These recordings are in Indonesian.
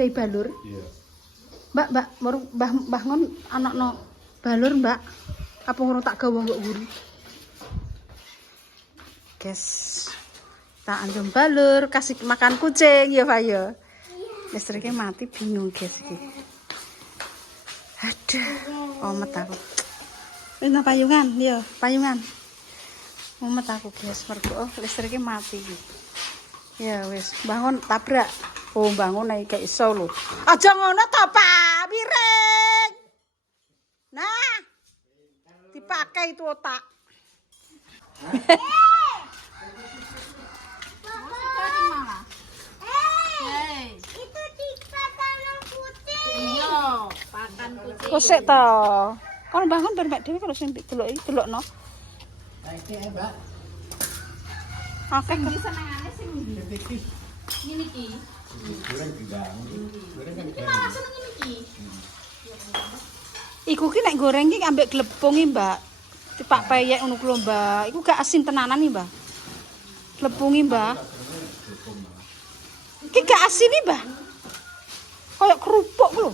ngadai balur. Iya. Mbak, mbah ngon anakno balur, Mbak. Apa ngono tak gawa kok guru. Guys. Tak anjem balur, kasih makan kucing ya, Pak ya. Listriknya mati bingung, guys iki. Aduh, omet aku. Ini payungan, ya, payungan. Omet aku, guys, mergo listriknya mati iki. Ya wis, bangun tabrak. Oh, bangun naik kayak iso lho. Aja ngono to, Pak. Miring. Nah. Dipakai itu otak. Itu dipakan kucing. Iya, pakan kucing. Kosek to. Kon bangun bar mek dhewe karo sing delok-delokno. Kayak Mbak. Oke. Sing senengane sing Tipis. ngene iki. Goreng dibangun. Goreng kan Iki malah seneng ngene iki. Iku ki nek goreng ki ambek glepung iki, Mbak. Cepak peyek ngono ku lho, Mbak. Iku gak asin tenanan iki, Mbak. Glepungi, Mbak. Iki gak asin iki, Mbak. Kayak kerupuk lho.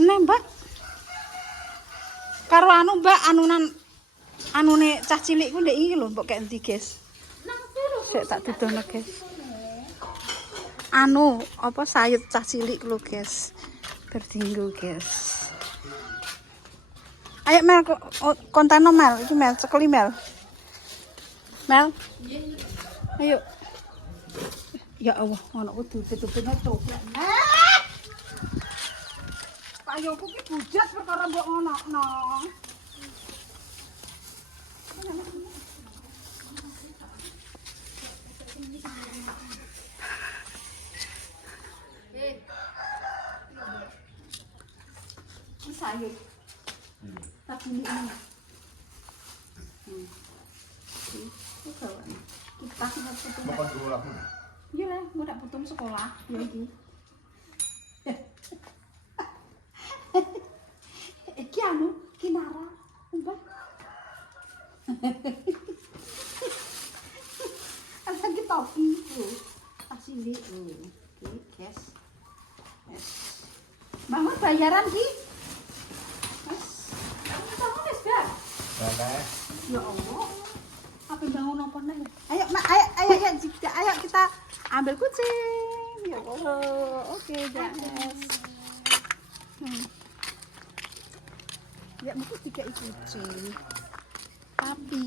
Nah, Mbak. Karo anu, Mbak, anune cah cilik ku ndek iki lho, mbok kek endi, guys. Sik tak dudono, guys. Anu, apa sayur cah cilik lho, guys. Berdinggo, guys. Ayo Mel, kontano Mel, iki Mel, sekali Mel. Mel. Ayo. Ya Allah, ono kudu tutup-tutupnya coplek. Payoku ki bujat perkara mbok ngono-no. Sayur. Tapi ini. Kita putung. Bapak dulu aku. Iya lah, mau tak putung sekolah. Ya iki. Iki anu, kinara, Mbak. Lagi topi itu. Kasih li. Oke, guys. Bangun bayaran ki. Bangun wis, Mbak. Bapak. Ya Allah. Apa bangun apa nih? Ayo, Mak, ayo kita ambil kucing. Ya Allah. Oke, guys. Ya mesti tiga kucing. Tapi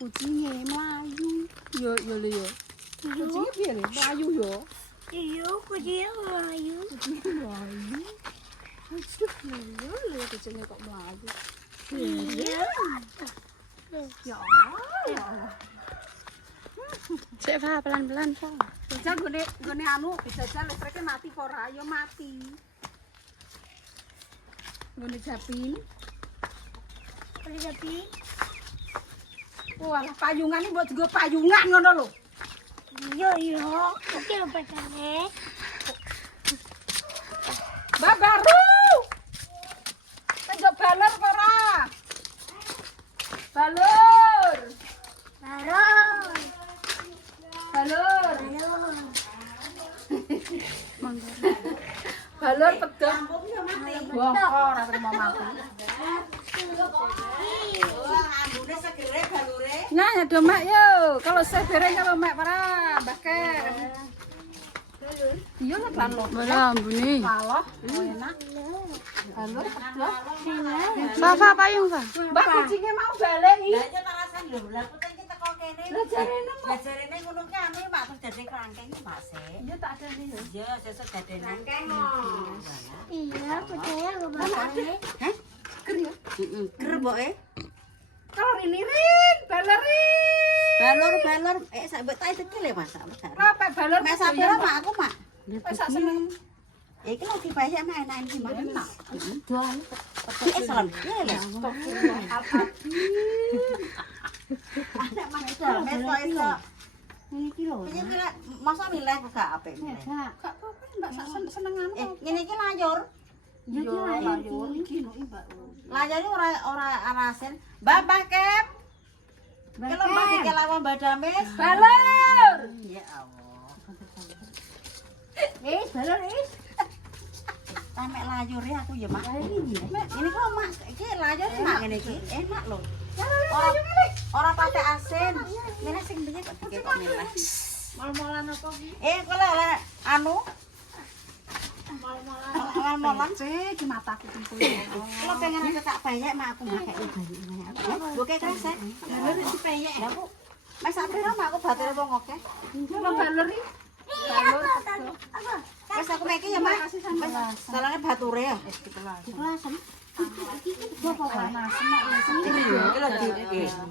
kucingnya melayu. Yo yo. Kucingnya piye le? Melayu yo. Iya, kucing melayu. Kucingnya melayu. Aduh, yo kucingnya kok melayu. Iya. Ya Allah. Cek Pak, pelan-pelan Pak. Jajal gone anu, jajal listriknya mati kok ora, ya mati. Gone Japin. Tapi Walah, payungan iki mbok dienggo payungan ngono lho. iya. Oke, lepasane. Mbak baru. Penjok balur apa ora? Balur. Balur. Balur pedang. Bongkor ora terima mati. Ambune segere balure. Nah, ya do Mak yo. Kalau saya bereng kalau Mak para Mbah Ker. Iya lah kan lo. Mana ambune? Malah enak. Balur pedang. Safa payung, Pak. Mbak kucingnya mau balik iki. Lah tak rasan lho, lah kucing kita kok kene. Lah jarene Lah jarene ngono ki anu Mak terus dadi kerangkeng Pak Se. Iya tak ada nih. Iya, sesuk dadi kerangkeng. Iya, kucingnya lumayan. Hah? Ker ya. Ger boke. Kalau ring, balerin. Balur, sak mbok tak dekil ya Mas. Apa balur? Mek sapira Mak aku Mak. Wis sak seneng. Iki lagi bayar enak iki Mak. Enak. Doan. Salam. Ya lah. Ada Mas mesok esok. Iki lho. Iki kira masa milih gak apik milih. Gak. Gak apa-apa Mbak sak senengan. Ngene iki layur. Ya ki Layur iki no Mbak. Layur ora arasen. Mbak Kem. Kalau masih kelawan badames. Balur. Ya Allah. Balur Sampai layur ya aku ya mak. Ini Ini kok mak, iki layur mak ngene iki enak loh. Orang pakai asin. Milih sing piye kok dikek milih. Mal-malan apa ki? Kalau oleh anu Mal-malan. molan Cek di mataku kumpul. kalau pengen ada tak payek mak aku pakai bayi banyak. Buke kresek. Balur iki peyek. Ya Bu. Mas sampe mak aku batere wong oke. Kalau balur iki. Balur. Wes aku meki ya mak. Wes salahnya bature ya. Wis Dikelasem. Iki apa panas mak Iki lho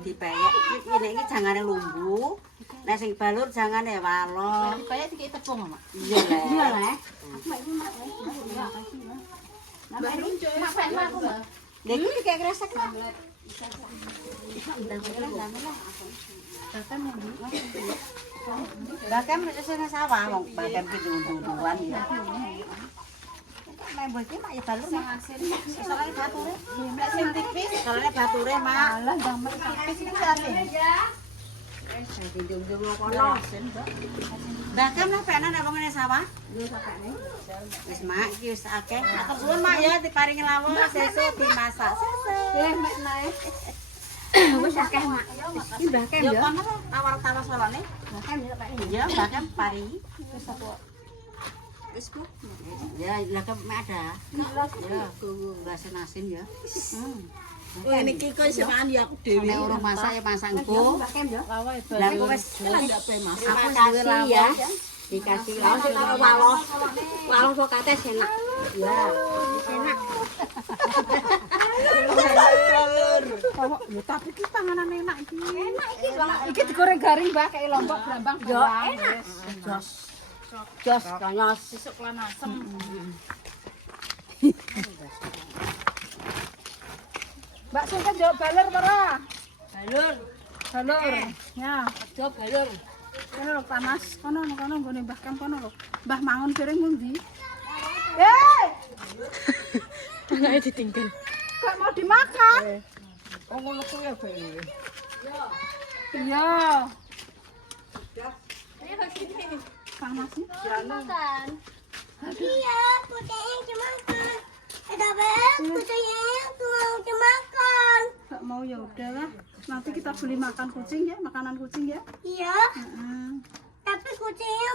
dipeyek. Ini jangane lumbu. Nek sing balur jangane walong. Dipeyek dikek tepung mak. Iya le. Iya lah. Aku mak iki mak. Ya kasih ya. Mak mak aku mak. Lha iki dikek kresek mak. Bahkan sesene sawah wong bahkan pindu-pinduan ya. Nek mbok iki mak ya balur mak asin. Soalnya bature. Nek sing tipis, soalnya bature mak. Alah damel Tipis iki asin. Pindu-pindu kono. Bahkan nek penak nek wong ngene sawah. Wis mak iki wis akeh. Atur suwun mak ya diparingi lawuh sesuk dimasak. Sesuk. mek naik. Wis akeh mak. Iki Mbah Kem ya. Kono tawar-tawar solone. Makan ya Pak. Iya, Mbah Kem paringi. Wis aku. Wis Bu. Ya, lah kok mak ada. Ya, asin ya. Oh ini kiko semaan ya aku dewi. Nek urung masak ya masak engko. Mbak Kem ya. Lah kok wis aku Kasih ya. dikasih Langsung karo waloh. Waloh kok kates enak. Ya. Enak. Ya tapi ki panganan enak iki. Enak iki Bang. Iki digoreng garing Mbak kayak lombok brambang bawang. enak. Jos. Jos kanyos. Sesuk lan asem. Mbak Sultan jawab balur ora? Balur. Balur. Ya, Jo balur. kono lho panas. Kono nggone Mbah Kam kono lho. Mbah mangun piring mundi. Eh! Anaknya ditinggal. Gak mau dimakan. Oh ngono kuwi ya bae. Iya. Panas sih. Makan. Iya, kucing dimakan. Kucing mau dimakan. Gak mau ya udahlah. Nanti kita beli makan kucing ya, makanan kucing ya. Iya, Heeh. tapi kucingnya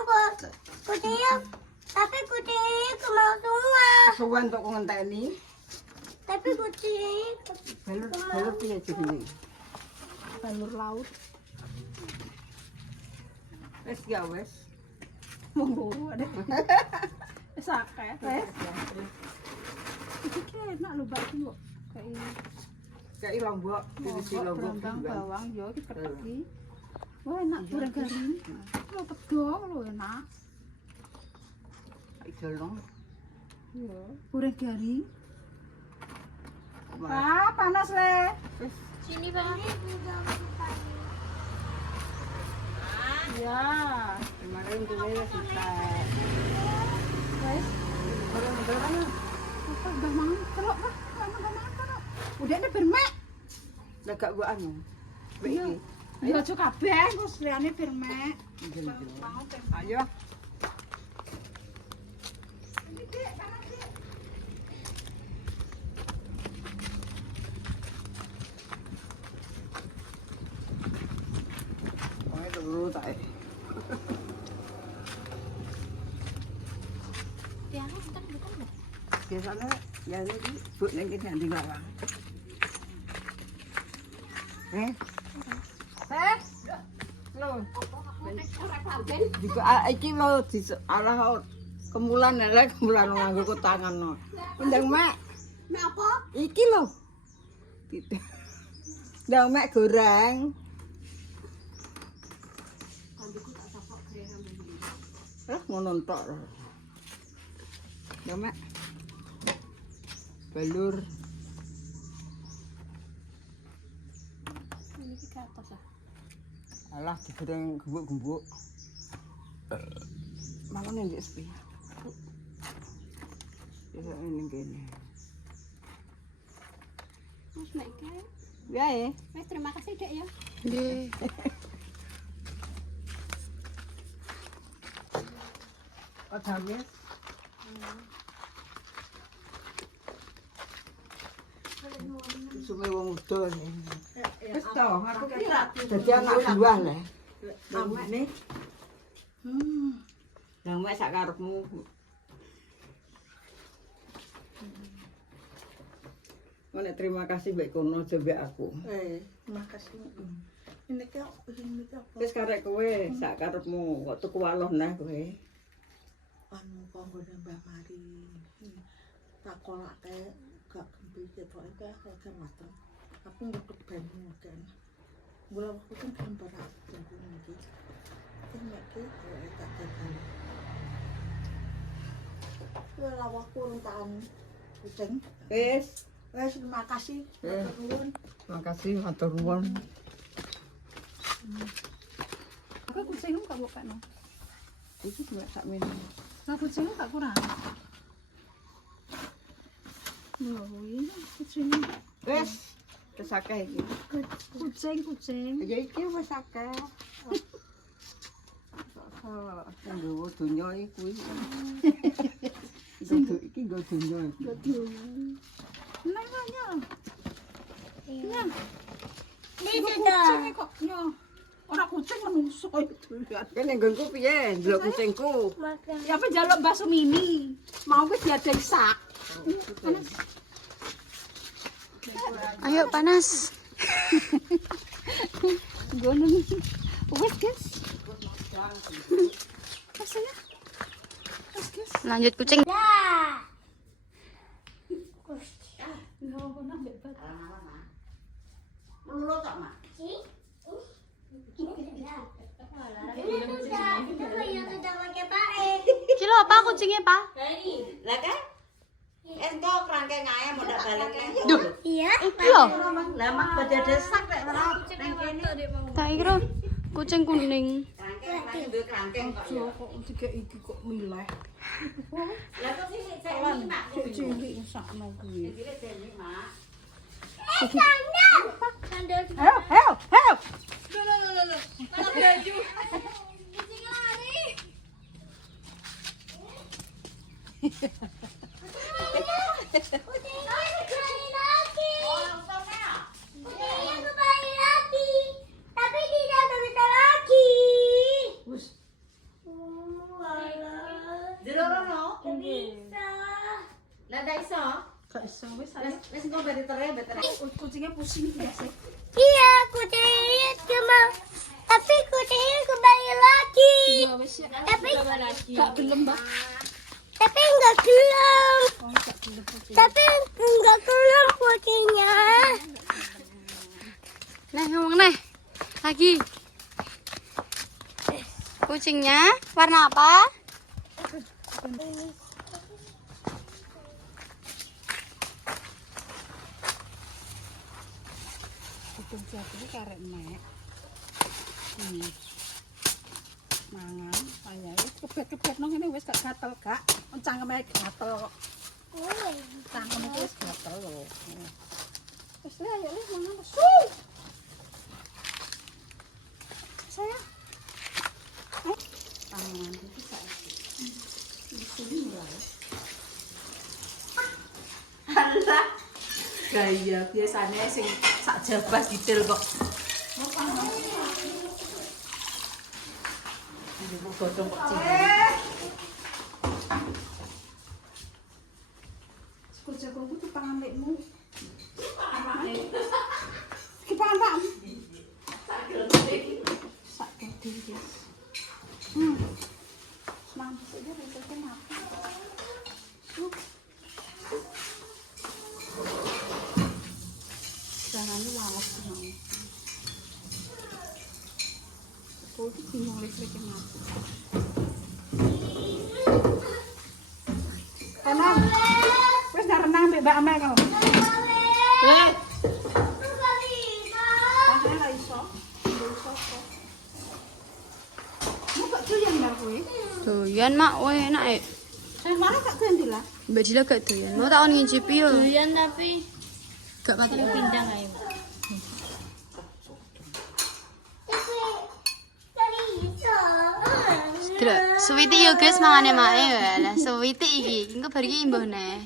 mau semua. Suwan tok ngenteni. Tapi kucing Balur piye jenenge? Balur laut. Wis ya wis. Monggo ada. Wis akeh, wis. Iki ki enak lho Mbak Ki kok. Kayak lombok, dirisi lombok. Brambang bawang yo iki kethek iki. Wah enak goreng garing. Lho pedho lho enak. Jolong. Iya, goreng garing. Wah, Ah, panas le. sini Bang. Iya. kemarin tuh wis bisa. Wes. Apa udah mangan telok Pak? Enggak makan telok. Udah ini bermek. Lah gak gua anu. Wek Iya. iki. Ya aja kabeh, terus liyane bermek. Ayo. Oh, itu dulu tak. Biasanya ya ini bu ning kene nding lawang. Lo. Jika iki lo di ala kemulan lek kemulan nganggo tangan no. Ndang mak. Mek apa? Iki lo. Ndang mak goreng. Ngono tok. Ndang mak. Balur. Ini ke atas ah. Alah digoreng gembuk-gembuk. Mangan ndek sepi. Ya ini kene. Mas Mek. Ya. Terima kasih Dek ya. Nggih. Padahal wis. Sume wong udo. Wis to, aku ki dadi anak buah lah. Amane. Lah mek sak karepmu. Mana terima kasih mbek kono aja mbek aku. Makasih. Ini kok Wis karek kowe sak karepmu kok tuku waloh nah kowe. anu konggone Mbak Mari. Tak kolake gak gempi ketoke kayak mateng. Aku nggak kebanyu kan. Bola waktu kan gambar aku iki. Nek ki tak tekan. Bola waktu runtaan kucing. Wis, Wes terima kasih. Nuwun. makasih matur nuwun. Aku kucingmu gak buka no. Iki cuma sak menit. Nah kucingmu gak kurang. Loh, ini kucingmu. Wis, wis akeh iki. Kucing. Ya iki wis akeh. Nggo donya iki kuwi. Iki nggo donya iki. Nang nanya. Nang. Ini Kucing kok yo. Ora kucing menungso kok doyan. Kene nggonku piye? Ndelok kucingku. Ya apa jaluk bakso mini. Mau wis diadai sak. Ayo panas. Gono nih. Wes guys. Rasanya. Wes guys. Lanjut kucing. Melulu tok, Mak. Kilo apa kucingnya, Pak? Lah kan? Engko kerangkeng ae mau ndak balik nang. Duh. Iya. Kilo. Lah mak badhe desak rek ora nang kene. Tak kira kucing kuning. Kerangkeng lagi duwe kerangkeng kok. Ya. Kok tiga iki kok milih. Lah kok sing cek iki mak. Cilik sakno kuwi. Cilik cilik mak. Ayo. Dirono. Lah ndak iso. Gak iso wis Wis engko bari tere. kucingnya pusing biasa. Iya, kucingnya cuma tapi kucingnya kembali lagi. Ya wis ya. Tapi Gak gelem, Mbak. tapi enggak gelem. Oh, gak gelem kucing. Tapi enggak gelem kucingnya. Nah, ngomong nih. Lagi. Kucingnya warna apa? Kucing jati karek mek. Ini. Mangan, ayahe kebet-kebet nang ngene wis gak gatel, Kak. Cangkeme gatel kok. Cangkeme wis gatel lho. Wis ayo le mangan. Saya. Tangan iki sak. Di sini mulai. Gaya biasanya sing sak jabah detail kok. Ini kok godhong kok cilik. Jago-jagoku tuh pangan lekmu. Ki pangan tak? Sak gede guys. Mampus aja resepnya mati. Jangan lawas dong. Aku bingung listriknya mati. Tenang. Wes gak renang Mbak Ame kau. Wes. Aku gak iso. Gak iso kok. Mu gak doyan bar kowe? Doyan mak, wah enak ya. Saya mana gak ganti lah. Mbak Dila gak doyan. Mau tak on ngicipi yo. Doyan tapi Gak pati. pindang ae. Delok, suwiti yo guys mangane mae ya. Lah suwiti iki, engko bar iki imbone.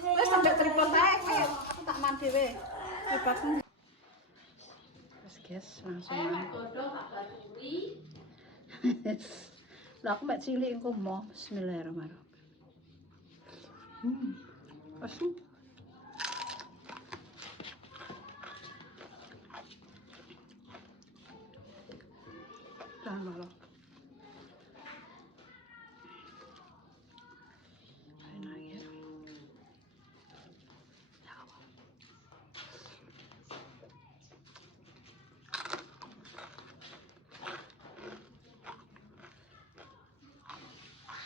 Wes sampe tripod ae kowe. Aku tak man dhewe. Tripodmu. Wes guys, langsung man. Lah aku mek cilik engko mau bismillahirrahmanirrahim. Asu. Tahan malah. Enak ya.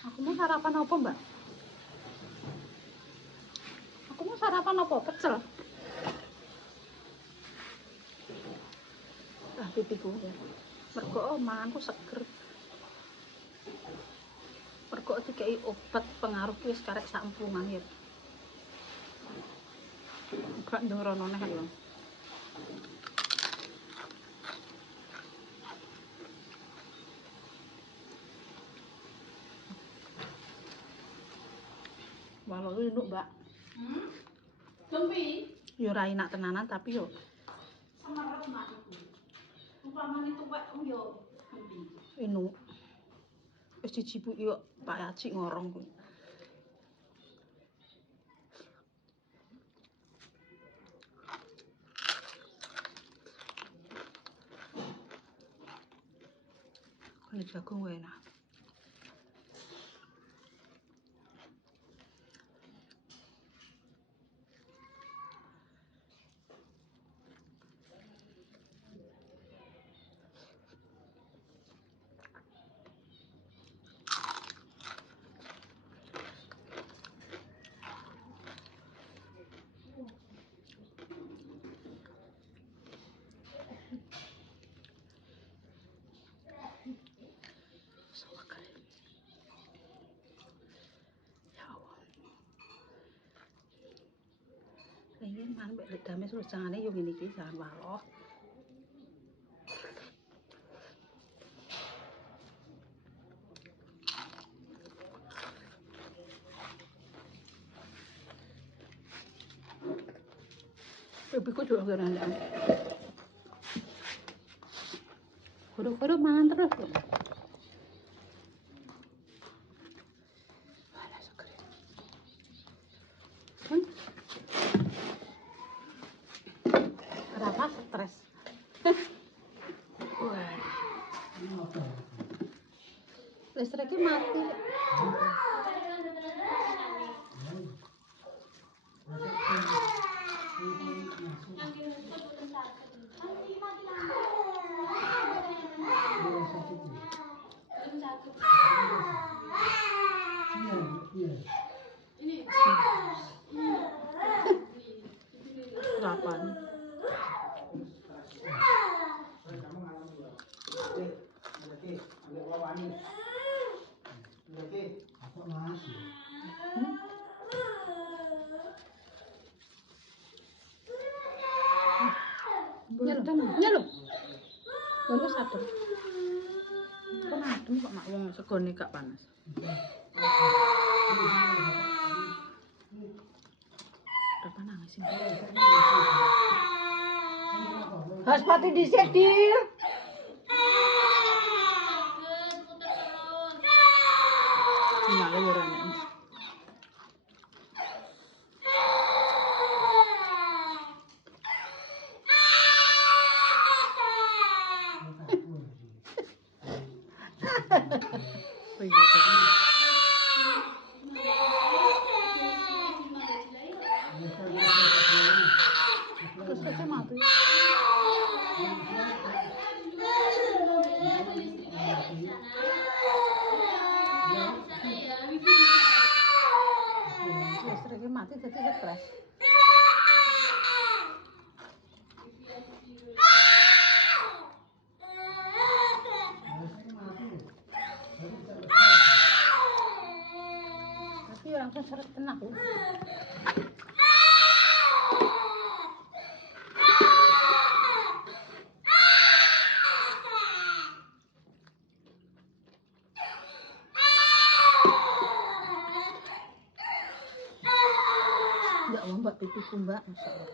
Aku mau sarapan apa, Mbak? Aku mau sarapan apa? Pecel. Ah, pipiku ya. Mergo manganku seger. Mergo dikei obat pengaruh wis karek sampungan ya. Gak ndorono neh lho. Walau itu nduk, Mbak. Tempi. Yo ora enak tenanan tapi yo Semarep mak iku. Upamane tuwek yo tempi. enu. Wis dicipuki kok Pak Haji ngorong kuwi. Kulit jagung enak. Pengen man mbek ledame terus jangane yo ngene iki jangan waloh. Bebiku juga gerandan. Kudu-kudu mangan terus. Mana seger. Kenapa stres? Wah. Listriknya mati. Kapan? Nyeluk. Lalu satu. Kok adem kok mak wong segone gak panas. Berapa nangis sih? Haspati dhisik, Dil. Nyala yo rene. Terus aja mati. Listriknya mati jadi stres. Tapi langsung seret tenang. mbak pipiku mbak, masya Allah.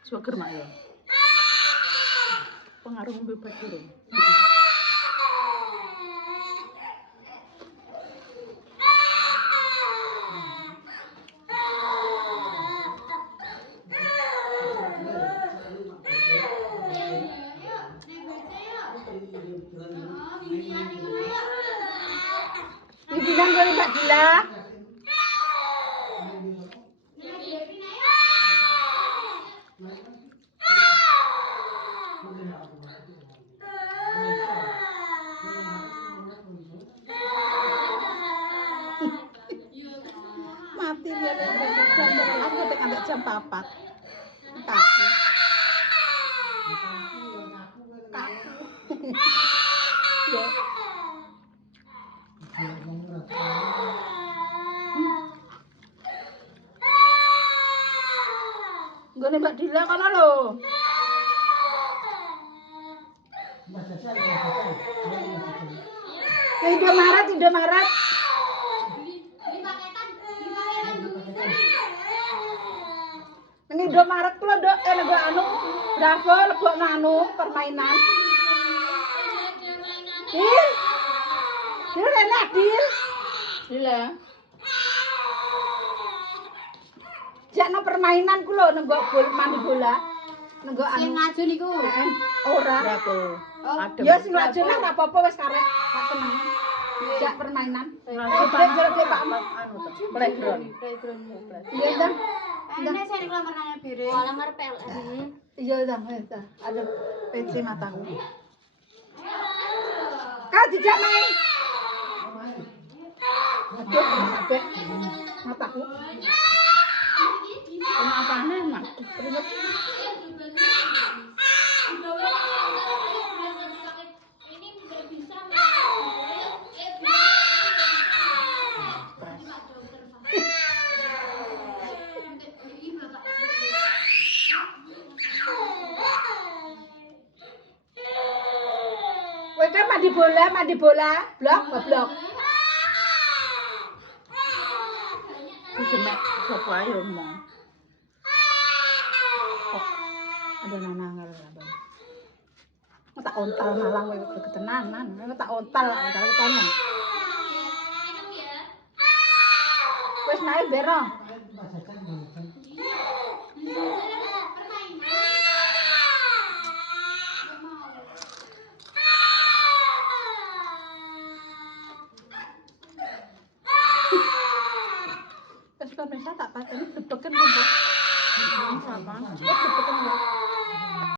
Sebager mak ya. Pengaruh bebas turun. Ini kan gue Mbak Dila. Mati dia aku tekan jam 4. Kaku. Ya. Gue Mbak Dila kan lo. Indomaret. Ini Indomaret ku lho, Dok. Lego anu, Bravo, lego anu permainan. Dil. Dil rene Adil. Dila. Jakno permainan ku lho nenggo mandi bola. Nenggo anu. Sing ngaju niku. Ora. Berapa? Adem. Ya sing lajeng lah enggak apa-apa wis karek. Tak seneng. Jak permainan. Jelek Pak Anu to. Playground. Iya, Dang. Ini saya di kamar nanya piring. Kamar PLN. Iya, Dang. Ada PC mataku. Kau dijak main. Aduh, sampai mataku. Kenapa nih, Mak? Kowe kan mandi bola, blok, goblok. Wis mek sapa ae omong. Ada nanangel abang. Mau tak ontal malang kowe ketenanan, mau tak ontal kono. Wis naik bero. Wis pemirsa tak pateni debeken kok. Apa?